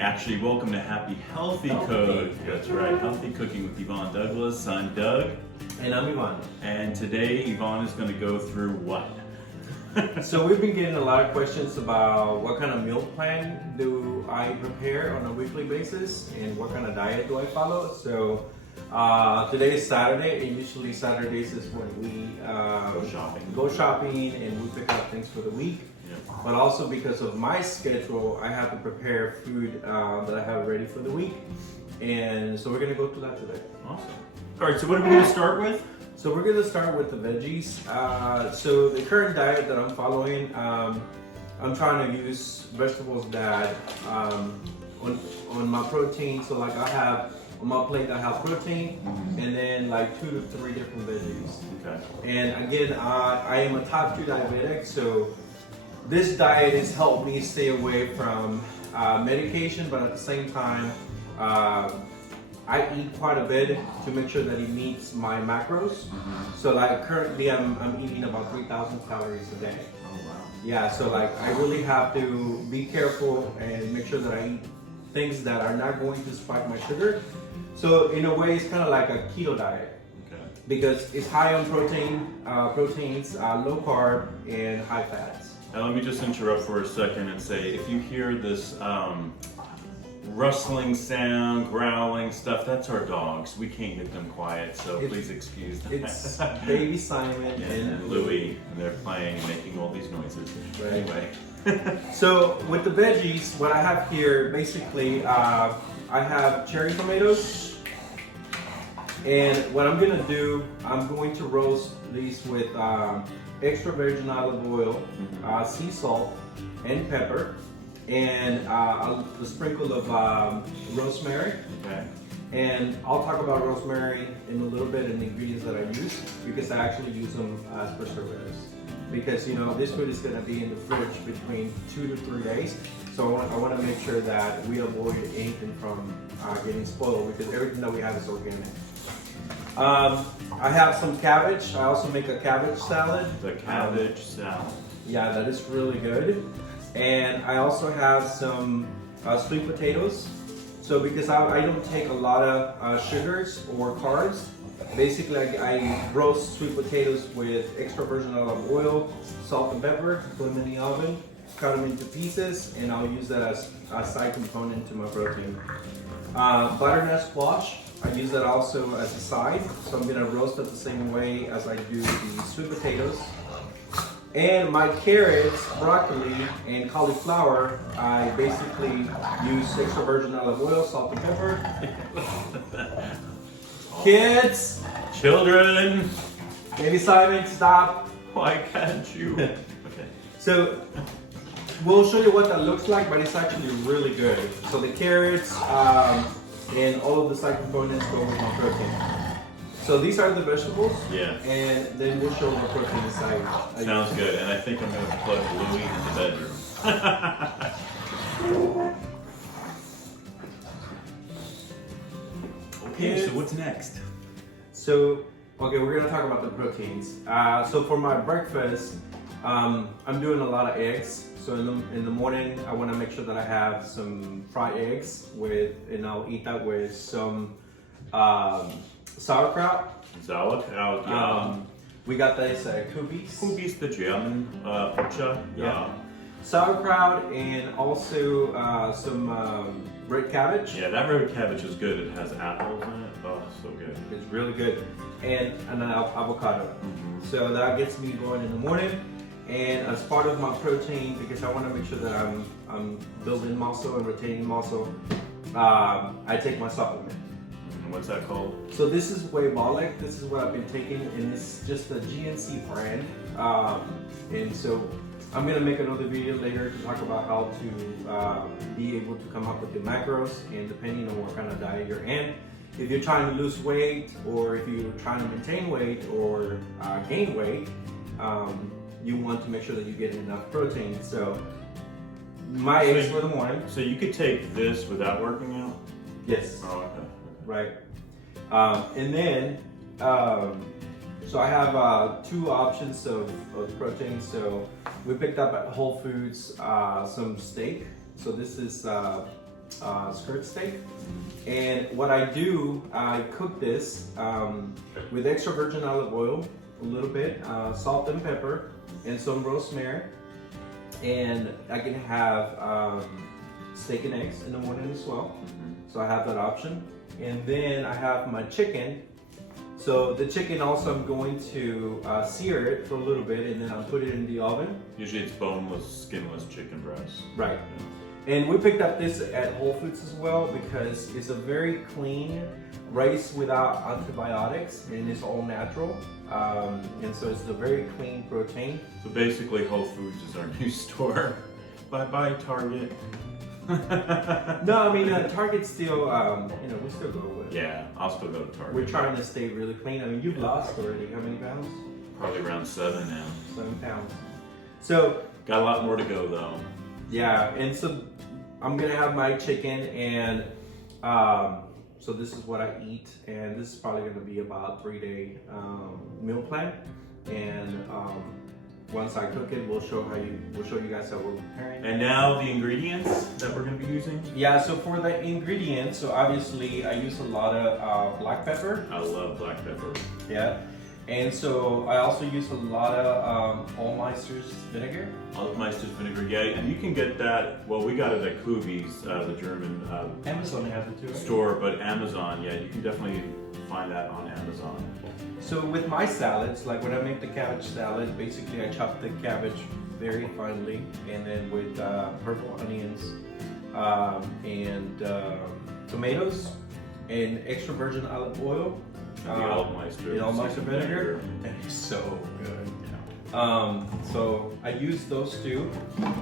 morning. Actually, welcome to Happy Healthy Cook. That's right, Healthy Cooking with Yvonne Douglas. I'm Doug. And I'm Yvonne. And today, Yvonne is going to go through what? So we've been getting a lot of questions about what kind of meal plan do I prepare on a weekly basis and what kind of diet do I follow. So today is Saturday, and usually Saturdays is when we go shopping and we pick up things for the week. But also because of my schedule, I have to prepare food that I have ready for the week. And so we're gonna go through that today. Awesome. All right, so what are we gonna start with? So we're gonna start with the veggies. So the current diet that I'm following, I'm trying to use vegetables that on my protein. So like I have on my plate, I have protein, and then like 2 to 3 different veggies. Okay. And again, I am a type 2 diabetic, so this diet has helped me stay away from medication, but at the same time, I eat quite a bit to make sure that it meets my macros. So like currently I'm eating about 3,000 calories a day. Oh, wow. Yeah, so like I really have to be careful and make sure that I eat things that are not going to spike my sugar. So in a way, it's kind of like a keto diet. Okay. Because it's high on proteins, low carb, and high fats. Now let me just interrupt for a second and say, if you hear this rustling sound, growling stuff, that's our dogs. We can't get them quiet, so please excuse them. It's baby Simon and Louie, and they're playing and making all these noises. Right. Anyway. So with the veggies, what I have here, basically, I have cherry tomatoes. And what I'm gonna do, I'm going to roast these with extra virgin olive oil, sea salt, and pepper, and a sprinkle of rosemary. Okay. And I'll talk about rosemary in a little bit and the ingredients that I use, because I actually use them as preservatives. Because you know this food is going to be in the fridge between 2 to 3 days, so I want to make sure that we avoid anything from getting spoiled, because everything that we have is organic. I have some cabbage. I also make a cabbage salad. The cabbage salad. Yeah, that is really good. And I also have some sweet potatoes. So because I don't take a lot of sugars or carbs, basically I roast sweet potatoes with extra virgin olive oil, salt and pepper, put them in the oven, cut them into pieces, and I'll use that as a side component to my protein. Butternut squash, I use that also as a side, so I'm gonna roast it the same way as I do the sweet potatoes. And my carrots, broccoli, and cauliflower, I basically use extra virgin olive oil, salt and pepper. Kids! Children! Baby Simon, stop! Why can't you? Okay. So, we'll show you what that looks like, but it's actually really good. So the carrots and all of the side components go with my protein. So these are the vegetables. Yeah. And then we'll show the protein inside. Sounds good, and I think I'm going to plug Louie in the bedroom. Okay, so what's next? So, okay, we're gonna talk about the proteins. So for my breakfast, I'm doing a lot of eggs. So in the morning, I want to make sure that I have some fried eggs and I'll eat that with some sauerkraut. Sauerkraut, yeah. We got this Kubis. Kubis, the German butcher. Yeah. Sauerkraut and also some red cabbage. Yeah, that red cabbage is good. It has apples in it. Oh, so good. It's really good. And an avocado. So that gets me going in the morning. And as part of my protein, because I want to make sure that I'm building muscle and retaining muscle, I take my supplement. What's that called? So this is Waybolic. This is what I've been taking, and it's just a GNC brand. And so I'm gonna make another video later to talk about how to be able to come up with the macros, and depending on what kind of diet you're in. If you're trying to lose weight, or if you're trying to maintain weight or gain weight, you want to make sure that you get enough protein. So my eggs for the morning. So you could take this without working out? Yes. Oh, okay. Right. And then, so I have 2 options of protein. So we picked up at Whole Foods some steak. So this is skirt steak. And what I do, I cook this with extra virgin olive oil, a little bit, salt and pepper, and some rosemary. And I can have steak and eggs in the morning as well. So I have that option. And then I have my chicken. So the chicken also, I'm going to sear it for a little bit, and then I'll put it in the oven. Usually it's boneless, skinless chicken breast. Right. And we picked up this at Whole Foods as well because it's a very clean rice without antibiotics, and it's all natural. And so it's a very clean protein. So basically Whole Foods is our new store. Bye-bye Target. No, I mean, Target still, we still go with it. Yeah, I'll still go to Target. We're trying to stay really clean. I mean, you've lost already how many pounds? Probably around 7 now. 7 pounds. So, Got a lot more to go though. yeah, and so I'm gonna have my chicken, and so this is what I eat, and this is probably gonna be about 3-day meal plan. And once I cook it, we'll show you guys how we're preparing. And now the ingredients that we're gonna be using. Yeah, so for the ingredients, so obviously I use a lot of black pepper. I love black pepper. Yeah, and so I also use a lot of Allmeister's vinegar. Meister's vinegar, yeah, and you can get that. Well, we got it at Kubi's, the German Amazon has it too. Right? store, but Amazon, yeah, you can definitely find that on Amazon. So with my salads, like when I make the cabbage salad, basically I chop the cabbage very finely, and then with purple onions and tomatoes and extra virgin olive oil. And the Allmeister vinegar, and it's so good. So I use those two,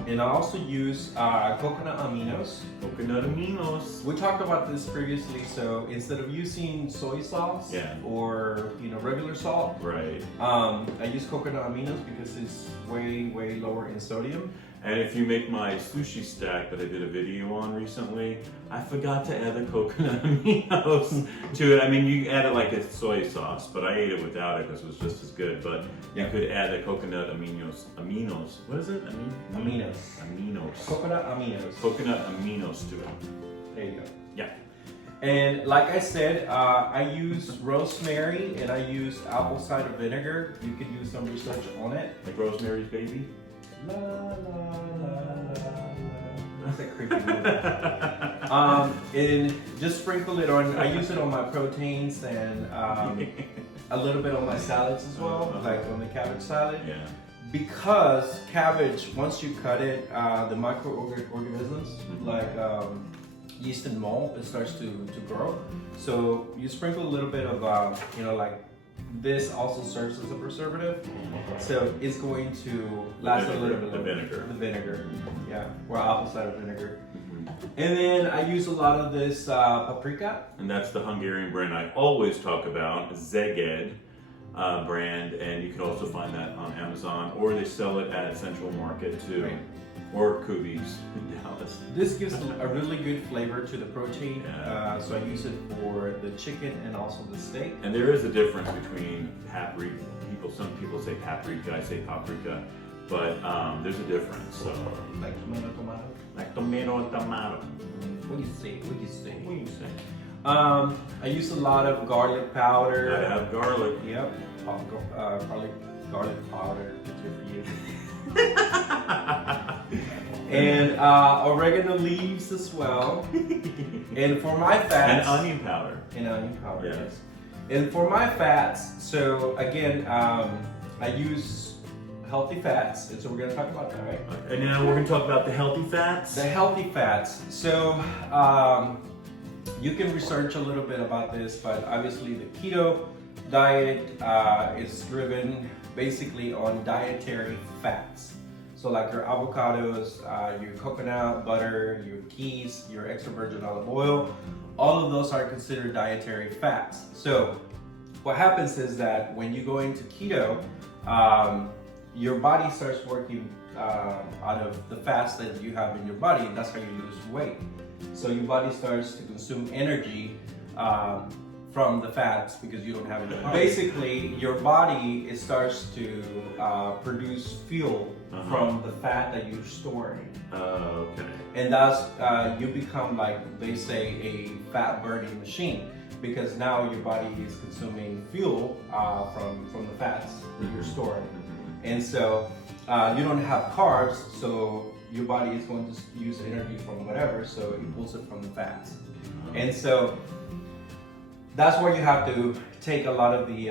and I also use coconut aminos. Coconut aminos. We talked about this previously. So instead of using soy sauce or regular salt, Right. I use coconut aminos because it's way lower in sodium. And if you make my sushi stack that I did a video on recently, I forgot to add the coconut aminos to it. I mean, you add it like a soy sauce, but I ate it without it because it was just as good. But you could add the coconut aminos. What is it? Aminos. Aminos. Coconut aminos. Coconut aminos to it. There you go. Yeah. And like I said, I use rosemary and I use apple cider vinegar. You could do some research on it. Like Rosemary's Baby. La la la la. That's that creepy movie. And just sprinkle it on. I use it on my proteins and a little bit on my salads as well, like on the cabbage salad. Yeah. Because cabbage, once you cut it, the microorganisms like yeast and mold, it starts to grow. So you sprinkle a little bit of like. This also serves as a preservative, so it's going to last a little bit. The vinegar. The vinegar, yeah, or apple cider vinegar. And then I use a lot of this paprika. And that's the Hungarian brand I always talk about, Szeged brand, and you can also find that on Amazon, or they sell it at Central Market too, Right. or Kubi's in Dallas. This gives a really good flavor to the protein, Yeah. so I use it for the chicken and also the steak. And there is a difference between paprika. Some people say paprika, I say paprika, but there's a difference. So, Like tomato. like tomato. What do you say? What do you say? What do you say? I use a lot of garlic powder. I have garlic. Yep, garlic powder. That's good for you. And oregano leaves as well. And for my fats, And onion powder. And onion powder, Yeah. yes. And for my fats, so again, I use healthy fats, and so we're going to talk about that, right? And now we're going to talk about the healthy fats. The healthy fats. So you can research a little bit about this, but obviously the keto diet is driven basically on dietary fats. So like your avocados, your coconut butter, your keys, your extra virgin olive oil, all of those are considered dietary fats. So what happens is that when you go into keto, your body starts working out of the fats that you have in your body, and that's how you lose weight. So your body starts to consume energy from the fats because you don't have enough. Basically, your body, it starts to produce fuel from the fat that you're storing. Okay. And that's, you become, like they say, a fat burning machine, because now your body is consuming fuel from the fats that you're storing. And so you don't have carbs, so your body is going to use energy from whatever, so it pulls it from the fats. And so that's where you have to take a lot of the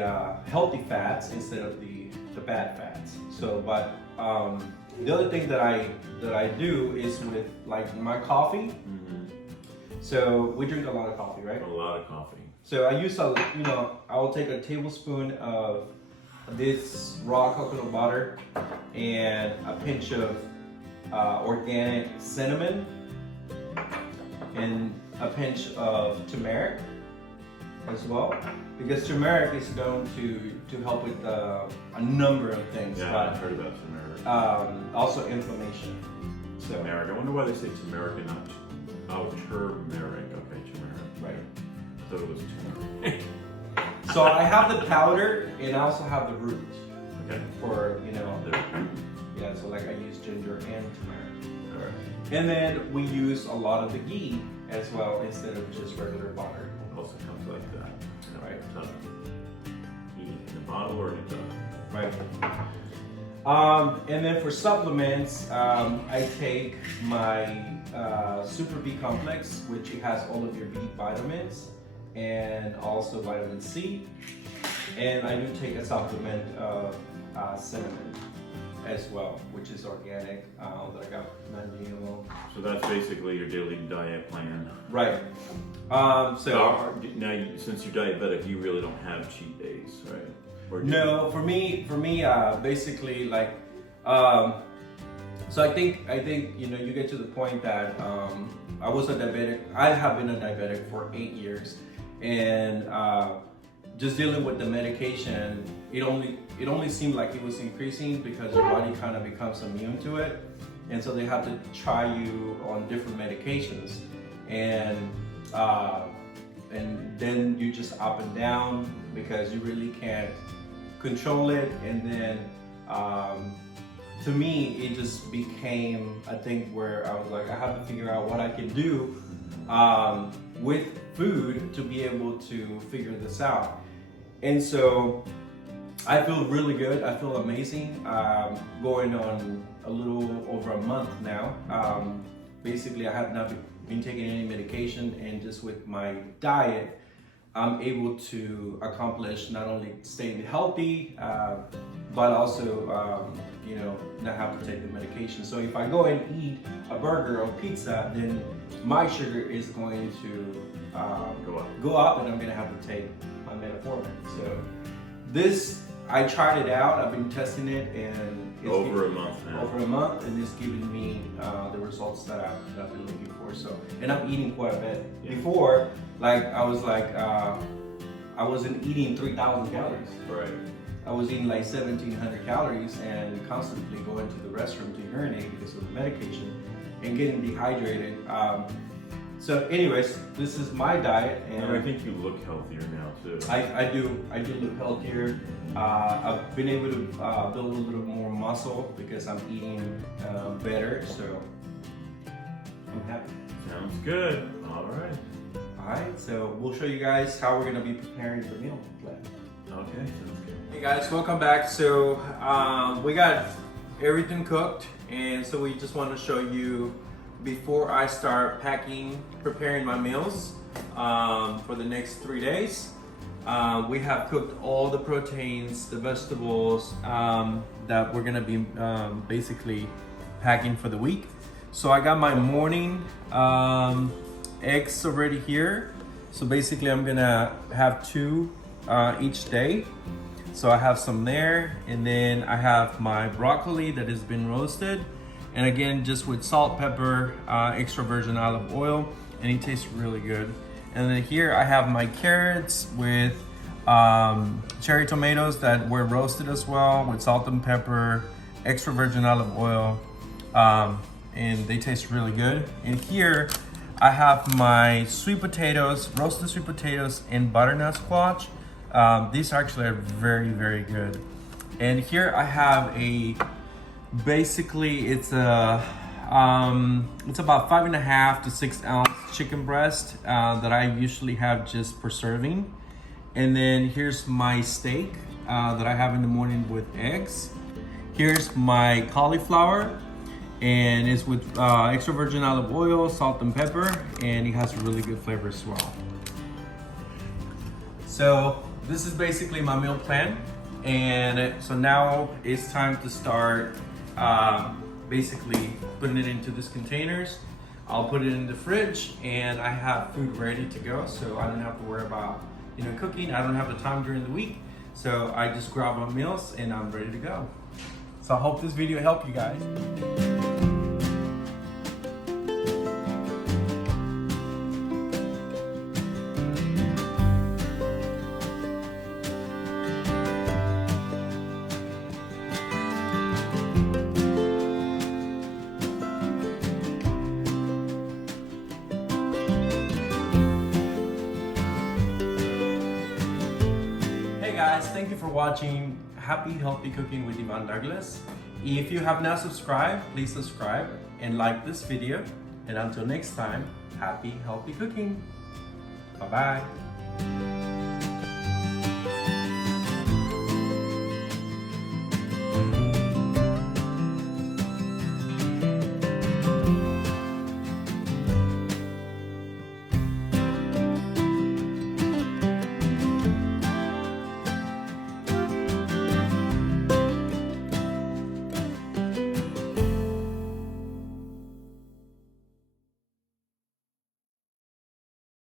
healthy fats instead of the bad fats. So, but the other thing that I do is with like my coffee. So we drink a lot of coffee, right? A lot of coffee. So I use I will take a tablespoon of this raw coconut butter and a pinch of organic cinnamon and a pinch of turmeric as well, because turmeric is known to help with a number of things. Yeah, but, I've heard about turmeric. also inflammation. So Turmeric. I wonder why they say turmeric and not turmeric. Okay, turmeric. right. I thought it was turmeric. So I have the powder and I also have the root Okay. for yeah. So like I use ginger and turmeric. Alright. And then we use a lot of the ghee as well instead of just regular butter. Also comes like that. Right. Tub. In a bottle or in a tub. Right. And then for supplements, I take my Super B Complex, which has all of your B vitamins and also vitamin C. And I do take a supplement of cinnamon as well, which is organic, that I got non-GMO. So that's basically your daily diet plan. Right. Now, since you're diabetic, you really don't have cheat days, right? Or do you? No, for me, basically like, so I think you get to the point that I was a diabetic. I have been a diabetic for 8 years, and just dealing with the medication, it only seemed like it was increasing because your body kind of becomes immune to it, and so they have to try you on different medications, and then you just up and down because you really can't control it. And then to me, it just became a thing where I was like, I have to figure out what I can do with food to be able to figure this out. And so I feel really good. I feel amazing. Going on a little over a month now. Basically, I have not been taking any medication, and just with my diet, I'm able to accomplish not only staying healthy, but also, not have to take the medication. So if I go and eat a burger or pizza, then my sugar is going to go up, and I'm going to have to take my metformin. So this, I tried it out. I've been testing it, and it's Over a month now. Over a month, and it's giving me the results that I've been looking for. So, and I'm eating quite a bit. Yeah. Before, I wasn't eating 3,000 calories. Right. I was eating like 1,700 calories and constantly going to the restroom to urinate because of the medication and getting dehydrated. So anyways, this is my diet, and I think you look healthier now too. I do look healthier. I've been able to build a little more muscle because I'm eating better, so I'm happy. Sounds good. All right. Alright, so we'll show you guys how we're gonna be preparing the meal plan. Okay, sounds good. Hey guys, welcome back. So we got everything cooked, and so we just want to show you before I start preparing my meals for the next 3 days. We have cooked all the proteins, the vegetables that we're gonna be basically packing for the week. So I got my morning eggs already here. So basically I'm gonna have 2 each day. So I have some there, and then I have my broccoli that has been roasted, and again just with salt, pepper, extra virgin olive oil, and it tastes really good. And then here I have my carrots with cherry tomatoes that were roasted as well with salt and pepper, extra virgin olive oil, and they taste really good. And here I have my sweet potatoes, roasted sweet potatoes and butternut squash. These actually are very, very good. And here I have basically it's about 5.5 to 6 ounce chicken breast that I usually have just for serving. And then here's my steak that I have in the morning with eggs. Here's my cauliflower, and it's with extra virgin olive oil, salt and pepper, and it has a really good flavor as well. So this is basically my meal plan. And so now it's time to start basically putting it into these containers. I'll put it in the fridge and I have food ready to go, so I don't have to worry about cooking. I don't have the time during the week, so I just grab my meals and I'm ready to go. So I hope this video helped you guys. Guys, thank you for watching Happy Healthy Cooking with Ivan Douglas. If you have not subscribed, please subscribe and like this video. And until next time, happy healthy cooking. Bye-bye.